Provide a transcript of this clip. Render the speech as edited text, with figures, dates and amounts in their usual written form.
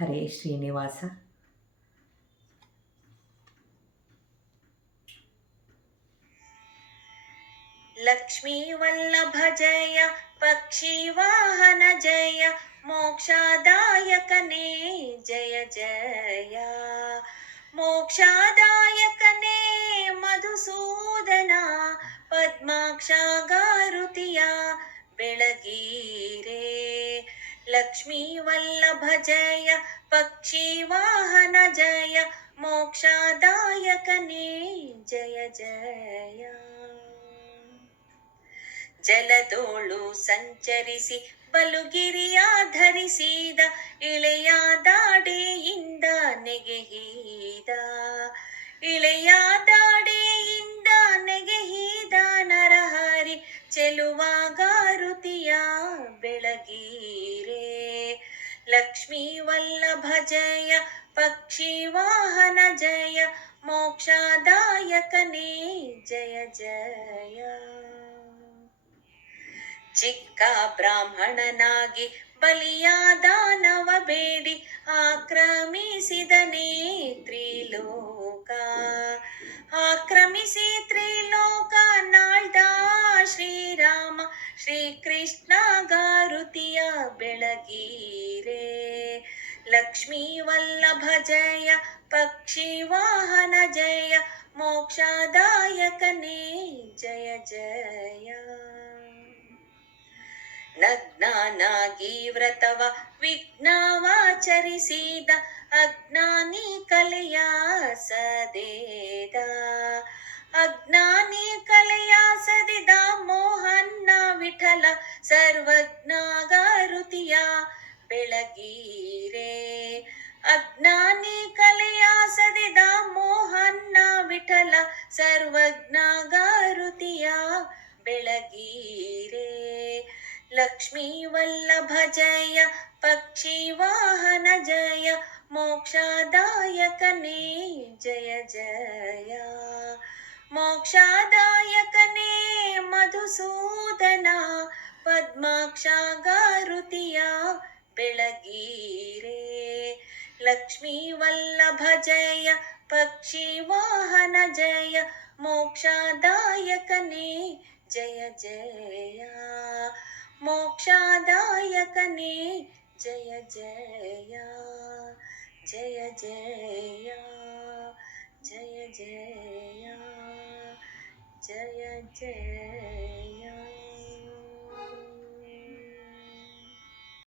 ಹರೇ ಶ್ರೀನಿವಾಸ. ಲಕ್ಷ್ಮೀ ವಲ್ಲಭ ಜಯ, ಪಕ್ಷಿ ವಾಹನ ಜಯ, ಮೋಕ್ಷದಾಯಕನೇ ಜಯ ಜಯ. ಮೋಕ್ಷದಾಯಕನೇ ಮಧುಸೂದನ, ಪದ್ಮಾಕ್ಷ ಗಾರುತಿಯ ಬೆಳಗೀರೆ. ಲಕ್ಷ್ಮೀ ವಲ್ಲಭ ಜಯ, ಪಕ್ಷಿ ವಾಹನ ಜಯ, ಮೋಕ್ಷದಾಯಕನೇ ಜಯ ಜಯ. ಜಲದೋಳು ಸಂಚರಿಸಿ ಬಲುಗಿರಿಯ ಧರಿಸಿದ, ಇಳೆಯ ದಾಡೆಯಿಂದ ನೆಗೆಹಿದ. ಇಳೆಯ ದಾಡೆಯಿಂದ ನೆಗೆಹಿದ ನರಹರಿ, ಚೆಲುವ ಗಾರುತಿಯ ಬೆಳಗೀರೆ. ಲಕ್ಷ್ಮೀ ವಲ್ಲಭ ಜಯ, ಪಕ್ಷಿ ವಾಹನ ಜಯ, ಮೋಕ್ಷದಾಯಕನೇ ಜಯ ಜಯ. ಚಿಕ್ಕ ಬ್ರಾಹ್ಮಣನಾಗಿ ಬಲಿಯ ದಾನವ ಬೇಡಿ, ಆಕ್ರಮಿಸಿದನೇ ತ್ರಿಲೋಕ. ಆಕ್ರಮಿಸಿ ತ್ರಿಲೋಕ ನಾಳ್ದ ಶ್ರೀರಾಮ, ಶ್ರೀಕೃಷ್ಣ ಗಾರುತಿಯ ಬೆಳಗೀರೆ. ಲಕ್ಷ್ಮೀ ವಲ್ಲಭ ಜಯ, ಪಕ್ಷಿ ವಾಹನ ಜಯ, ಮೋಕ್ಷದಾಯಕನೇ ಜಯ ಜಯ. ನಗ್ನಾನಾಗಿ ವ್ರತವ ವಿಘ್ನವಾಚರಿಸಿದ, ಅಜ್ಞಾನಿ ಕಲೆಯ ಸದೇದ. ಅಜ್ಞಾನಿ ಕಲೆಯ ಸದಿದ ಮೋಹನ್ನ ವಿಠಲ, ಸರ್ವಜ್ಞ ಗಾರುತಿಯ ಬೆಳಗೀರೆ. ಅಜ್ಞಾನಿ ಕಲೆಯ ಸದಿದ ಮೋಹನ್ನ ವಿಠಲ, ಸರ್ವಜ್ಞ ಗಾರುತಿಯ ಬೆಳಗೀರೆ. ಲಕ್ಷ್ಮೀ ವಲ್ಲಭ ಜಯ, ಪಕ್ಷಿ ವಾಹನ ಜಯ, ಮೋಕ್ಷದಾಯಕನೇ ಜಯ ಜಯ. ಮೋಕ್ಷದಾಯಕನೇ ಮಧುಸೂದನ, ಪದ್ಮಾಕ್ಷ ಗಾರುತಿಯ ಬೆಳಗೀರೆ. ಲಕ್ಷ್ಮೀ ವಲ್ಲಭ ಜಯ, ಪಕ್ಷಿ ವಾಹನ ಜಯ, ಮೋಕ್ಷದಾಯಕನೇ ಜಯ ಜಯ. ಮೋಕ್ಷದಾಯಕನೇ ಜಯ ಜಯ. ಜಯ ಜಯ, ಜಯ ಜಯ, ಜಯ ಜಯ.